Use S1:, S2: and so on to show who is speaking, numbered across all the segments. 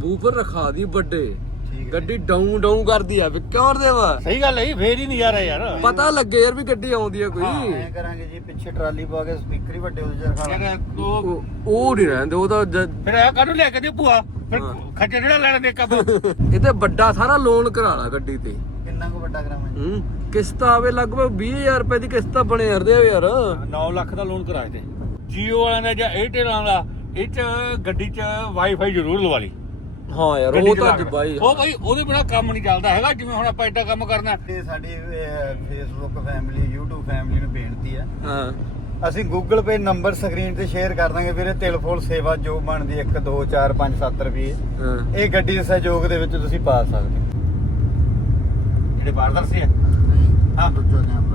S1: Woofer ਰਖਾ ਦੀ ਵੱਡੇ ਗੱਡੀ ਡਾਊਂ ਡਾਊਂ ਕਰਦੀ ਆ ਕਿਉਂ ਦੇਵਾ
S2: ਸਹੀ ਗੱਲ ਹੈ ਫੇਰ ਹੀ ਨਜ਼ਾਰਾ ਯਾਰ
S1: ਪਤਾ ਲੱਗੇ ਯਾਰ ਵੀ ਗੱਡੀ ਆਉਂਦੀ ਆ ਕੋਈ
S3: ਐ ਕਰਾਂਗੇ ਜੀ ਪਿੱਛੇ ਟਰਾਲੀ ਪਾ ਕੇ ਸਪੀਕਰ ਹੀ ਵੱਡੇ ਉਹਦੇ ਚ ਰਖਾ ਲਾਂਗੇ
S1: ਉਹ ਨਹੀਂ ਰਹਿੰਦੇ ਉਹ ਤਾਂ
S2: ਫਿਰ ਆ ਕਾਹਨੂੰ ਲੈ ਕੇ ਦੇ ਭੂਆ ਫਿਰ ਖੱਜੇ ਜਿਹੜਾ ਲੈਣ ਦੇ ਕੰਮ
S1: ਇਹ ਤੇ ਵੱਡਾ ਸਾਰਾ ਲੋਨ ਕਰਾ ਲਾ ਗੱਡੀ ਤੇ
S3: ਕਿੰਨਾ ਕੁ ਵੱਡਾ ਕਰਾਵਾਂਗੇ
S1: ਕਿਸ਼ਤ ਆਵੇ ਲਗਭਗ 20000 ਰੁਪਏ ਦੀ ਕਿਸ਼ਤ ਬਣੇ ਹਰਦੇ ਯਾਰ
S2: 9 ਲੱਖ ਦਾ ਲੋਨ ਕਰਾਏ ਤੇ ਜੀਓ ਵਾਲਿਆਂ ਦਾ ਜਾਂ 에ਅਰਟੈਲ ਵਾਲਾ ਇਹ ਚ ਗੱਡੀ ਚ ਵਾਈਫਾਈ ਜ਼ਰੂਰ ਲਵਾ ਲਈ
S1: ਹਾਂ ਯਾਰ ਉਹ ਤਾਂ ਬਾਈ
S2: ਉਹ ਬਾਈ ਉਹਦੇ ਬਿਨਾ ਕੰਮ ਨਹੀਂ ਚੱਲਦਾ ਹੈਗਾ ਜਿਵੇਂ ਹੁਣ ਆਪਾਂ ਏਡਾ ਕੰਮ ਕਰਨਾ
S3: ਤੇ ਸਾਡੀ ਫੇਸਬੁੱਕ ਫੈਮਿਲੀ YouTube ਫੈਮਿਲੀ ਨੂੰ ਬੇਨਤੀ ਹੈ
S1: ਹਾਂ
S3: ਅਸੀਂ Google Pay ਨੰਬਰ ਸਕਰੀਨ ਤੇ ਸ਼ੇਅਰ ਕਰ ਦਾਂਗੇ ਵੀਰੇ ਤਿਲਫੁਲ ਸੇਵਾ ਜੋ ਬਣਦੀ 1 2 4 5 7 ਰੁਪਏ ਇਹ ਗੱਡੀ ਦੇ ਸਹਿਯੋਗ ਦੇ ਵਿੱਚ ਤੁਸੀਂ ਪਾ ਸਕਦੇ ਹੋ
S2: ਜਿਹੜੇ ਪਾਰਦਰਸ਼ੀ ਆ
S3: ਹਾਂ ਦੂਜਾ ਕੈਮਰਾ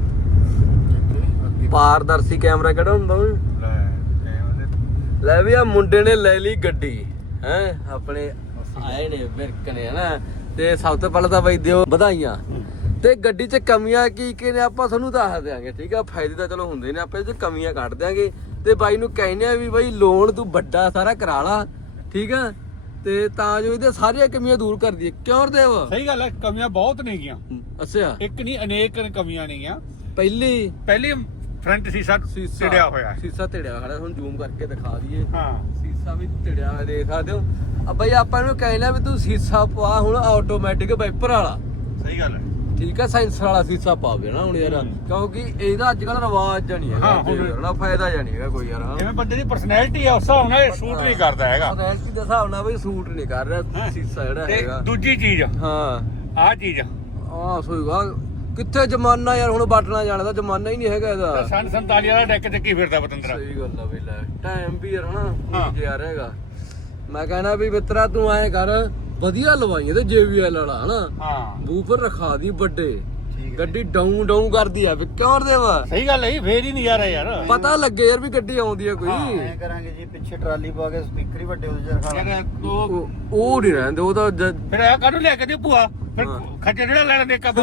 S3: ਯਾਰ
S1: ਪਾਰਦਰਸ਼ੀ ਕੈਮਰਾ ਕਿਹੜਾ ਹੁੰਦਾ ਓਏ ਲੈ ਵੀ ਆ ਮੁੰਡੇ ਨੇ ਲੈ ਲਈ ਗੱਡੀ ਹੈ ਆਪਣੇ ਆਏ ਨੇ ਬਿਰਕ ਨੇ ਹਨਾ ਤੇ ਸਭ ਤੋਂ ਪਹਿਲਾਂ ਤਾਂ ਬਾਈ ਦਿਓ ਵਧਾਈਆਂ ਤੇ ਗੱਡੀ 'ਚ ਕਮੀਆਂ ਕੀ ਨੇ ਆਪਾਂ ਤੁਹਾਨੂੰ ਦੱਸ ਦਿਆਂਗੇ ਠੀਕ ਆ ਫਾਇਦੇ ਤਾਂ ਚਲੋ ਹੁੰਦੇ ਨੇ ਆਪਾਂ ਇਹ 'ਚ ਕਮੀਆਂ ਕੱਢ ਦਿਆਂਗੇ ਤੇ ਬਾਈ ਨੂੰ ਕਹਿੰਦੇ ਆ ਵੀ ਬਾਈ ਲੋਨ ਤੂੰ ਵੱਡਾ ਸਾਰਾ ਕਰਾ ਲਾ ਠੀਕ ਆ ਤੇ ਤਾਂ ਜੋ ਇਹਦੇ ਸਾਰੀਆਂ ਕਮੀਆਂ ਦੂਰ ਕਰ ਦਈਏ ਕਿਉਂ ਦੇਵ
S2: ਸਹੀ ਗੱਲ ਹੈ ਕਮੀਆਂ ਬਹੁਤ ਨੇਗੀਆਂ
S1: ਅੱਛਾ
S2: ਇੱਕ ਨਹੀਂ ਅਨੇਕ ਕਮੀਆਂ ਨੇਗੀਆਂ
S1: ਪਹਿਲੀ
S2: ਫਰੰਟ ਸੀਸਾ ਟਿੜਿਆ ਹੋਇਆ ਹੈ
S1: ਸੀਸਾ ਟਿੜਿਆ ਖੜਾ ਹੁਣ ਜ਼ੂਮ ਕਰਕੇ ਦਿਖਾ ਦਈਏ
S2: ਹਾਂ
S1: ਸੀਸਾ ਵੀ ਟਿੜਿਆ ਹੋਇਆ ਦੇਖ ਸਕਦੇ ਹੋ ਆ ਬਈ ਆਪਾਂ ਨੂੰ ਕਹਿੰਦੇ ਵੀ ਤੂੰ ਸੀਸਾ ਪਵਾ ਹੁਣ ਆਟੋਮੈਟਿਕ ਵਾਈਪਰ ਵਾਲਾ
S2: ਸਹੀ ਗੱਲ ਹੈ
S1: ਠੀਕ ਹੈ ਸੈਂਸਰ ਵਾਲਾ ਸੀਸਾ ਪਾਵੇ ਨਾ ਹੁਣ ਯਾਰ ਕਿਉਂਕਿ ਇਹਦਾ ਅੱਜ ਕੱਲ ਰਿਵਾਜ ਜਾਨੀ ਹੈਗਾ ਨਾ ਫਾਇਦਾ ਜਾਨੀ ਹੈਗਾ ਕੋਈ ਯਾਰ
S2: ਜਿਵੇਂ ਬੰਦੇ ਦੀ ਪਰਸਨੈਲਿਟੀ ਆ ਉਸ ਹਿਸਾਬ ਨਾਲ ਇਹ ਸੂਟ ਨਹੀਂ ਕਰਦਾ ਹੈਗਾ
S1: ਪਰਸਨੈਲਿਟੀ ਦੇ ਹਿਸਾਬ ਨਾਲ ਬਈ ਸੂਟ ਨਹੀਂ ਕਰ ਰਿਹਾ ਸੀਸਾ ਜਿਹੜਾ ਹੈਗਾ
S2: ਦੂਜੀ ਚੀਜ਼
S1: ਹਾਂ
S2: ਆਹ ਚੀਜ਼
S1: ਆਹ ਸੋਈਗਾ ਕਿੱਥੇ ਜ਼ਮਾਨਾ ਯਾਰ ਹੁਣ ਬਟਨਾ ਜਾਣ ਦਾ ਜ਼ਮਾਨਾ ਹੀ ਨਹੀਂ ਹੈਗਾ ਇਹਦਾ
S2: ਸੰਨ 47 ਵਾਲਾ ਡੈਕ ਚੱਕੀ ਫਿਰਦਾ ਪਤੰਦਰਾ
S1: ਸਹੀ ਗੱਲ ਆ ਬਈ ਲੈ ਟਾਈਮ ਵੀ ਯਾਰ ਹਨਾ ਯਾਰ ਹੈਗਾ ਮੈਂ ਕਹਿਣਾ ਵੀ ਮਿੱਤਰਾ ਤੂੰ ਐਂ ਕਰ ਵਧੀਆ ਲਵਾਈ ਇਹਦੇ JBL ਵਾਲਾ ਹਨਾ
S2: ਹਾਂ
S1: ਬੂਫਰ ਰਖਾ ਦੀ ਵੱਡੇ ਗੱਡੀ ਡਾਊਂ ਡਾਊਂ ਕਰਦੀ ਆ ਕਿਉਂ ਦੇਵਾ
S2: ਸਹੀ ਗੱਲ ਹੈ ਫੇਰ ਹੀ ਨਜ਼ਾਰਾ ਯਾਰ
S1: ਪਤਾ ਲੱਗੇ ਯਾਰ ਵੀ ਗੱਡੀ ਆਉਂਦੀ ਆ ਕੋਈ
S3: ਐ ਕਰਾਂਗੇ ਜੀ ਪਿੱਛੇ ਟਰਾਲੀ ਪਾ ਕੇ ਸਪੀਕਰ ਹੀ ਵੱਡੇ ਉਹਦੇ ਚ ਰਖਾ ਲਾਂਗੇ
S1: ਉਹ ਨਹੀਂ ਰਹਿੰਦੇ ਉਹ ਤਾਂ
S2: ਫਿਰ ਆ ਕਾਹਨੂੰ ਲੈ ਕੇ ਦੇ ਭੂਆ ਫਿਰ ਖੱਜੇ ਜਿਹੜਾ ਲੈਣ ਦੇ ਕੰਮ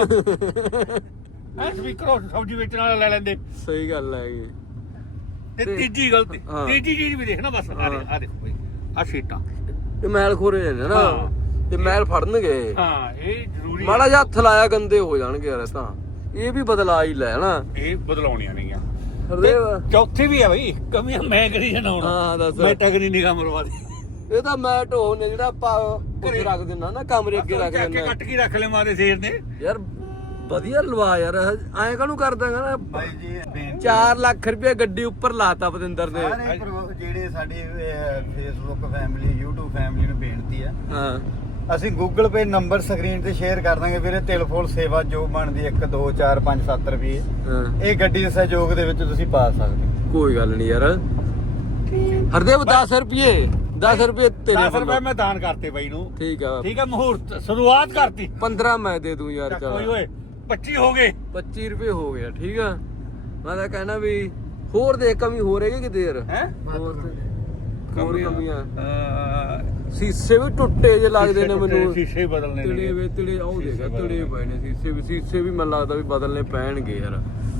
S2: ਸਪੀਕਰ ਸਬਜ਼ੀ ਵੇਚਣ ਵਾਲਾ ਲੈ ਲੈਂਦੇ
S1: ਸਹੀ ਗੱਲ ਹੈਗੀ
S2: ਤੇ ਤੀਜੀ ਗਲਤੀ ਤੀਜੀ ਚੀਜ਼ ਵੀ ਦੇਖਣਾ ਬਸ ਆ ਦੇਖੋ ਬਈ ਆ ਸੀਟਾਂ
S1: ਇਹ ਮੈਲ ਖੋਰੇ ਜਾਂਦੇ ਨਾ ਤੇ ਮੈਲ ਫੜਨਗੇ
S2: ਹਾਂ ਇਹ ਜ਼ਰੂਰੀ
S1: ਮਾੜਾ ਜਿਹਾ ਹੱਥ ਲਾਇਆ ਗੰਦੇ ਹੋ ਜਾਣਗੇ ਯਾਰ ਤਾਂ ਇਹ ਵੀ ਬਦਲਾ ਹੀ ਲੈ ਹਨਾ
S2: ਇਹ ਬਦਲਾਉਣੀਆਂ ਨਹੀਂਆਂ
S1: ਹਰਦੇਵ
S2: ਚੌਥੀ ਵੀ ਆ ਬਈ ਕਮੀਆਂ ਮੈਂ ਕਰੀ ਜਾਣਾ ਹੁਣ
S1: ਹਾਂ ਦੱਸ
S2: ਮੈਂ ਟਗਨੀ ਨਿਗਾਹ ਮਰਵਾ ਦੇ
S1: ਇਹ ਤਾਂ ਮੈਂ ਢੋ ਨੇ ਜਿਹੜਾ ਆਪਾਂ ਉੱਥੇ ਰੱਖ ਦਿੰਦਾ ਨਾ ਕਮਰੇ ਅੱਗੇ ਰੱਖ ਦਿੰਦਾ
S2: ਕੱਟ ਕੇ ਰੱਖ ਲੈ ਮਾਰੇ ਸ਼ੇਰ ਨੇ
S1: ਯਾਰ ਵਧੀਆ ਲਵਾ ਯਾਰ ਐਂ ਕਾਹਨੂੰ ਕਰਦਾਗਾ ਨਾ
S3: ਬਾਈ ਜੀ
S1: 4 ਲੱਖ ਰੁਪਏ ਗੱਡੀ ਉੱਪਰ ਲਾਤਾ ਪਤਿੰਦਰ ਨੇ
S3: ਸਾਰੇ ਜਿਹੜੇ ਸਾਡੀ ਫੇਸਬੁੱਕ ਫੈਮਿਲੀ YouTube ਫੈਮਿਲੀ ਨੂੰ ਬੇਨਤੀ ਹੈ
S1: ਹਾਂ
S3: ਅਸੀਂ Google Pay ਨੰਬਰ ਸਕਰੀਨ ਤੇ ਸ਼ੇਅਰ ਕਰ ਦਾਂਗੇ ਵੀਰੇ ਤਿਲਫੁਲ ਸੇਵਾ ਜੋ ਬਣਦੀ 1 2 4 5 7 ਰੁਪਏ ਇਹ ਗੱਡੀ ਦੇ ਸਹਿਯੋਗ ਦੇ ਵਿੱਚ ਤੁਸੀਂ ਪਾ ਸਕਦੇ ਹੋ
S1: ਕੋਈ ਗੱਲ ਨਹੀਂ ਯਾਰ ਹਰਦੇਵ 10 ਰੁਪਏ 10 ਰੁਪਏ ਤੇਰੇ
S2: 10 ਰੁਪਏ ਮੈਂ ਦਾਨ ਕਰਤੇ ਬਾਈ ਨੂੰ
S1: ਠੀਕ ਆ
S2: ਠੀਕ ਆ ਮਹੂਰਤ ਸ਼ੁਰੂਆਤ ਕਰਤੀ
S1: 15 ਮੈਂ ਦੇ ਦੂੰ ਯਾਰ
S2: ਕੋਈ ਓਏ 25 ਹੋ ਗਏ
S1: 25 ਰੁਪਏ ਹੋ ਗਿਆ ਠੀਕ ਆ ਮੈਂ ਤਾਂ ਕਹਿਣਾ ਵੀ ਹੋਰ ਦੇ ਕਮੀ ਹੋ ਰਹੀ ਕਿਤੇ ਯਾਰ
S2: ਹੈ
S1: ਹੋਰ ਕਮੀਆਂ ਸੀਸੇ ਵੀ ਟੁੱਟੇ ਜੇ ਲੱਗਦੇ ਨੇ ਮੈਨੂੰ
S2: ਸ਼ੀਸ਼ੇ ਬਦਲਨੇ ਨੇ
S1: ਤੜੇ ਆਉ ਦੇਗਾ ਤੜੇ ਪਏ ਨੇ ਸੀਸੇ ਵੀ ਮੈਨੂੰ ਲੱਗਦਾ ਵੀ ਬਦਲਨੇ ਪੈਣਗੇ ਯਾਰ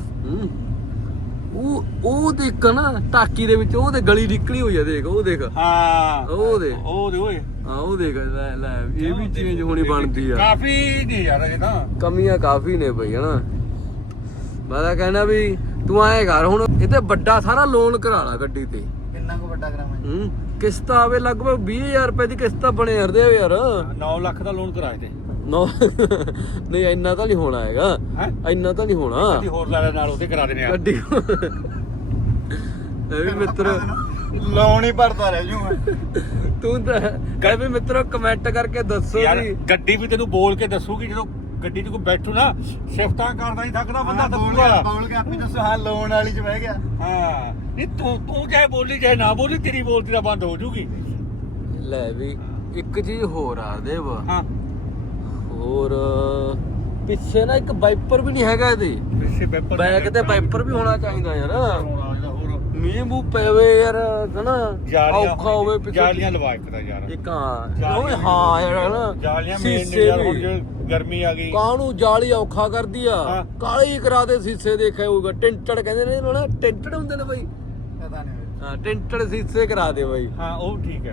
S1: ਉਹ ਦੇਖ ਨਾ ਟਾਕੀ ਦੇ ਵਿੱਚ ਉਹ ਤੇ ਗਲੀ ਨਿਕਲੀ ਹੋਈ ਆ ਦੇਖ ਉਹ ਦੇਖ
S2: ਹਾਂ
S1: ਉਹ ਦੇ
S2: ਓਏ
S1: ਹਾਂ ਉਹ ਦੇਖ ਲੈ ਇਹ ਵੀ ਚੇਂਜ ਹੋਣੀ ਬਣਦੀ ਆ
S2: ਕਾਫੀ ਨਹੀਂ ਯਾਰ ਇਹ ਤਾਂ
S1: ਕਮੀਆਂ ਕਾਫੀ ਨੇ ਬਈ ਹਨਾ ਮੈਂ ਤਾਂ ਕਹਿਣਾ ਵੀ ਤੂੰ ਐਂ ਕਰ ਹੁਣ ਇਹ ਤੇ ਵੱਡਾ ਸਾਰਾ ਲੋਨ ਕਰਾ ਲਾ ਗੱਡੀ ਤੇ
S3: ਕਿੰਨਾ ਕੁ ਵੱਡਾ ਕਰਾਵਾਂਗੇ
S1: ਕਿਸ਼ਤ ਆਵੇ ਲਗਭਗ 20000 ਰੁਪਏ ਦੀ ਕਿਸ਼ਤ ਬਣੇ ਹਰਦੇ ਯਾਰ
S2: 9 ਲੱਖ ਦਾ ਲੋਨ ਕਰਾਏ ਤੇ
S1: ਨਹੀਂ ਇੰਨਾ ਤਾਂ ਨਹੀਂ ਹੋਣਾ ਹੈਗਾ ਇੰਨਾ ਤਾਂ ਨਹੀਂ ਹੋਣਾ
S2: ਗੱਡੀ ਹੋਰ ਲੈ ਲੈ ਨਾਲ ਉਹਦੇ ਕਰਾ ਦੇਣੇ ਆ
S1: ਗੱਡੀ ਇਹ ਵੀ ਮਿੱਤਰ
S3: ਲੋਨ ਹੀ ਭਰਦਾ ਰਹਿ ਜੂਗਾ
S1: ਤੂੰ ਤਾਂ ਕਹੇ ਵੀ ਮਿੱਤਰੋ ਕਮੈਂਟ ਕਰਕੇ ਦੱਸੋ ਵੀ
S2: ਗੱਡੀ ਵੀ ਤੈਨੂੰ ਬੋਲ ਕੇ ਦੱਸੂਗੀ ਜਦੋਂ ਗੱਡੀ 'ਚ ਕੋਈ ਬੈਠੂ ਨਾ ਸ਼ਿਫਟਾਂ ਕਰਦਾ ਨਹੀਂ ਥੱਕਦਾ ਬੰਦਾ ਥੱਕੂਗਾ
S3: ਬੋਲ ਕੇ ਆਪੀ ਦੱਸੋ ਹਾਂ ਲੋਨ ਵਾਲੀ 'ਚ ਬਹਿ ਗਿਆ
S2: ਹਾਂ ਨਹੀਂ ਤੂੰ ਚਾਹੇ ਬੋਲੀ ਚਾਹੇ ਨਾ ਬੋਲੀ ਤੇਰੀ ਬੋਲਤੀ ਤਾਂ ਬੰਦ ਹੋ ਜੂਗੀ
S1: ਲੈ ਵੀ ਇੱਕ ਚੀਜ਼ ਹੋਰ ਆ ਦੇਵ
S2: ਹਾਂ
S1: ਹੋਰ ਪਿੱਛੇ ਨਾ ਇੱਕ ਵਾਈਪਰ ਵੀ ਨਹੀਂ ਹੈਗਾ ਇਹਦੇ
S2: ਪਿੱਛੇ ਵਾਈਪਰ
S1: ਬੈਕ ਤੇ ਵਾਈਪਰ ਵੀ ਹੋਣਾ ਚਾਹੀਦਾ ਯਾਰ ਮੀਂਹ ਮੂੰਹ ਪਵੇ ਯਾਰ ਹਨਾ ਔਖਾ ਹੋਵੇ ਪਿੱਛੇ
S2: ਜਾਲੀਆਂ ਲਵਾ ਇੱਕ ਤਾਂ ਯਾਰ
S1: ਇੱਕ ਓਏ ਹਾਂ ਯਾਰ ਹਨਾ
S2: ਜਾਲੀਆਂ ਮੇਨ ਨੇ ਯਾਰ ਹੁਣ ਗਰਮੀ ਆ ਗਈ
S1: ਕਾਹਨੂੰ ਜਾਲੀ ਔਖਾ ਕਰਦੀ ਆ ਕਾਲੀ ਕਰਾ ਦੇ ਸੀਸੇ ਦੇਖਿਆ ਹੋਊਗਾ ਟਿੰਟੜ ਕਹਿੰਦੇ ਨੇ ਨਾ ਟਿੰਟੜ ਹੁੰਦੇ ਨੇ ਬਾਈ
S3: ਪਤਾ ਨਹੀਂ
S1: ਹਾਂ ਟਿੰਟੜ ਸੀਸੇ ਕਰਾ ਦੇ ਬਾਈ
S2: ਹਾਂ ਉਹ ਠੀਕ ਹੈ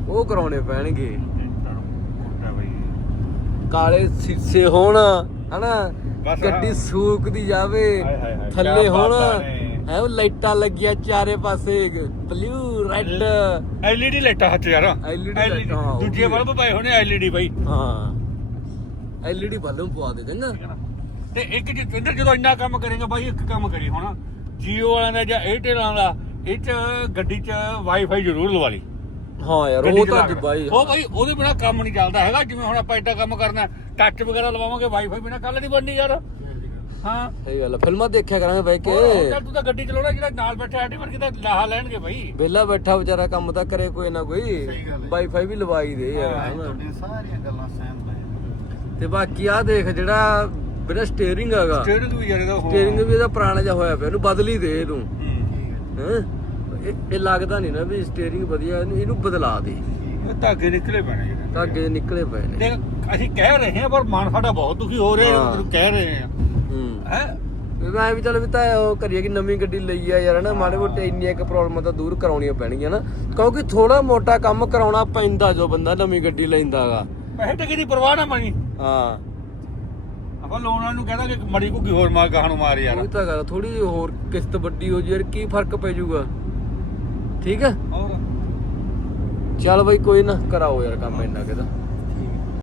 S1: ਉਹ ਕਰਾਉਣੇ ਪੈਣਗੇ।
S2: ਮੋਟਾ ਬਈ
S1: ਕਾਲੇ ਸੀਸੇ ਹੋਣ ਹਨਾ,
S2: ਬਸ
S1: ਗੱਡੀ ਸੂਕਦੀ ਜਾਵੇ,
S2: ਹਾਏ ਹਾਏ ਹਾਏ,
S1: ਥੱਲੇ
S2: ਕਿਆ
S1: ਹੁਣ
S2: ਬਾਤਾਂ ਨੇ।
S1: ਹੈ ਉਹ ਲਾਈਟਾਂ ਲੱਗੀਆਂ ਚਾਰੇ ਪਾਸੇ, ਬਲੂ ਰੈੱਡ
S2: LED ਲਾਈਟਾਂ ਹੱਥ ਯਾਰ
S1: LED ਲਾਈਟਾਂ, ਹਾਂ, ਉਹ
S2: ਦੂਜੇ
S1: ਵੀ
S2: ਬਲਬ ਪਾਏ ਹੋਣੇ LED ਬਾਈ।
S1: ਹਾਂ LED ਬਲਬ ਪਵਾ ਦੇ ਦੇਣਾ।
S2: ਤੇ ਇੱਕ ਜਿੰਦਰ ਜਦੋਂ ਇੰਨਾ ਕੰਮ ਕਰੇਗਾ ਬਾਈ, ਇੱਕ ਕੰਮ ਕਰੀ ਹੁਣ Jio ਵਾਲਿਆਂ ਦਾ ਜਾਂ Airtel ਵਾਲਾ, ਇਹ ਚ ਗੱਡੀ ਚ ਵਾਈਫਾਈ ਜ਼ਰੂਰ ਲਵਾ ਲਈ।
S1: ਹਾਂ ਯਾਰ
S2: ਗੱਡੀ
S1: ਉਹ
S2: ਚ
S1: ਤਾਂ
S2: ਲਾ ਕੇ।
S1: ਬਾਈ
S2: ਉਹ ਬਾਈ ਉਹਦੇ ਬਿਨਾ ਕੰਮ ਨਹੀਂ ਚੱਲਦਾ ਹੈਗਾ। ਜਿਵੇਂ ਹੁਣ ਆਪਾਂ ਏਡਾ ਕੰਮ ਕਰਨਾ, ਟੱਚ ਵਗੈਰਾ ਲਵਾਵਾਂਗੇ, ਵਾਈਫਾਈ ਬਿਨਾ ਕੱਲ ਨਹੀਂ ਬਣਨੀ ਯਾਰ। ਹਾਂ
S1: ਸਹੀ ਗੱਲ ਆ, ਫਿਲਮਾਂ ਦੇਖਿਆ ਕਰਾਂਗੇ ਬਹਿ ਕੇ।
S2: ਚੱਲ ਤੂੰ ਤਾਂ ਗੱਡੀ ਚਲਾਉਣਾ, ਜਿਹੜਾ ਨਾਲ ਬੈਠਾ ਆਡੀ ਵਰਗੀ ਤਾਂ ਲਾਹਾ ਲੈਣਗੇ ਬਾਈ।
S1: ਵਿਹਲਾ ਬੈਠਾ ਵਿਚਾਰਾ ਕੰਮ ਤਾਂ ਕਰੇ ਕੋਈ ਨਾ ਕੋਈ,
S3: ਸਹੀ ਗੱਲ ਹੈ।
S1: ਵਾਈਫਾਈ ਵੀ ਲਵਾਈ ਦੇ ਯਾਰ ਹਨਾ।
S3: ਤੁਹਾਡੀਆਂ ਸਾਰੀਆਂ ਗੱਲਾਂ ਸਹਿਮਤ ਹੈ।
S1: ਤੇ ਬਾਕੀ ਆ ਦੇਖ ਜਿਹੜਾ ਬਿਨਾ ਸਟੀਅਰਿੰਗ ਹੈਗਾ,
S2: ਸਟੀਅਰਿੰਗ ਵੀ ਯਾਰ ਇਹਦਾ
S1: ਸਟੀਅਰਿੰਗ ਵੀ ਇਹਦਾ ਪੁਰਾਣਾ ਜਿਹਾ ਹੋਇਆ ਪਿਆ, ਇਹਨੂੰ ਬਦਲ ਹੀ ਦੇ ਤੂੰ।
S3: ਠੀਕ ਹੈ।
S1: ਹੈਂ ਇਹ ਲੱਗਦਾ ਨਹੀਂ ਨਾ ਵੀ ਸਟੀਅਰਿੰਗ ਵਧੀਆ, ਇਹਨੂੰ ਬਦਲਾ ਦੇ।
S2: ਇਹ ਧਾਗੇ ਨਿਕਲੇ ਪੈਣੇ ਜਿਹੜੇ
S1: ਧਾਗੇ ਨਿਕਲੇ ਪਏ ਨੇ।
S2: ਦੇਖ ਅਸੀਂ ਕਹਿ ਰਹੇ ਹਾਂ, ਪਰ ਮਨ ਸਾਡਾ ਬਹੁਤ ਦੁਖੀ ਹੋ ਰਿਹਾ
S1: ਹਾਂ।
S2: ਹੈ। ਕਹਿ ਰਹੇ ਹਾਂ
S1: ਹੂੰ
S2: ਹੈ
S1: ਮੈਂ ਵੀ ਚੱਲ ਵੀ ਤਾਂ ਉਹ ਕਰੀਏ ਕਿ ਨਵੀਂ ਗੱਡੀ ਲਈ ਆ ਯਾਰ ਹਨਾ, ਮਾੜੇ ਮੋਟੇ ਇੰਨੀਆਂ ਕੁ ਪ੍ਰੋਬਲਮਾਂ ਤਾਂ ਦੂਰ ਕਰਾਉਣੀਆਂ ਪੈਣਗੀਆਂ ਨਾ, ਕਿਉਂਕਿ ਥੋੜਾ ਮੋਟਾ ਕੰਮ ਕਰਾਉਣਾ ਪੈਂਦਾ ਜੋ ਬੰਦਾ ਨਵੀਂ ਗੱਡੀ ਲੈਂਦਾਗਾ।
S2: ਪੈਸੇ ਟਕੇ ਦੀ ਪਰਵਾਹ ਨਾ ਮਣੀ,
S1: ਹਾਂ
S2: ਆਪਾਂ ਲੋਨ ਵਾਲੇ ਨੂੰ ਕਹਿ ਦਾਂਗੇ ਮੜੀ ਘੁੱਗੀ ਹੋਰ ਮਾਰ ਗਾਹ ਨੂੰ ਮਾਰ ਯਾਰ।
S1: ਉਹ ਤਾਂ ਗੱਲ ਥੋੜੀ ਜਿਹੀ ਹੋਰ ਕਿਸ਼ਤ ਵੱਡੀ ਹੋ ਜੀ ਯਾਰ, ਕੀ ਫਰਕ ਪੈ ਜਾਊਗਾ। ਠੀਕ ਹੈ
S2: ਹੋਰ
S1: ਚੱਲ ਬਈ ਕੋਈ ਨਾ ਕਰਾਓ ਯਾਰ ਕੰਮ ਇੰਨਾ ਕਿਦਾ।